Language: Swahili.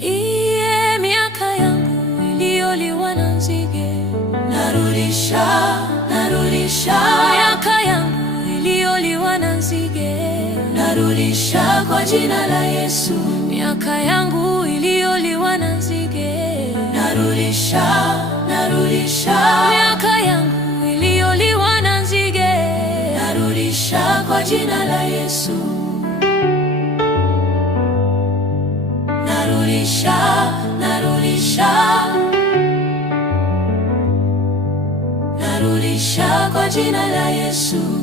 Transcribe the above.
Iye miaka yangu iliyoliwa na nzige, narudisha miaka yangu iliyoliwa na nzige, narudisha kwa jina la Yesu. Miaka yangu iliyoliwa na nzige, narudisha miaka yangu iliyoliwa na nzige, narudisha kwa jina la Yesu. Narudisha kwa jina la Yesu.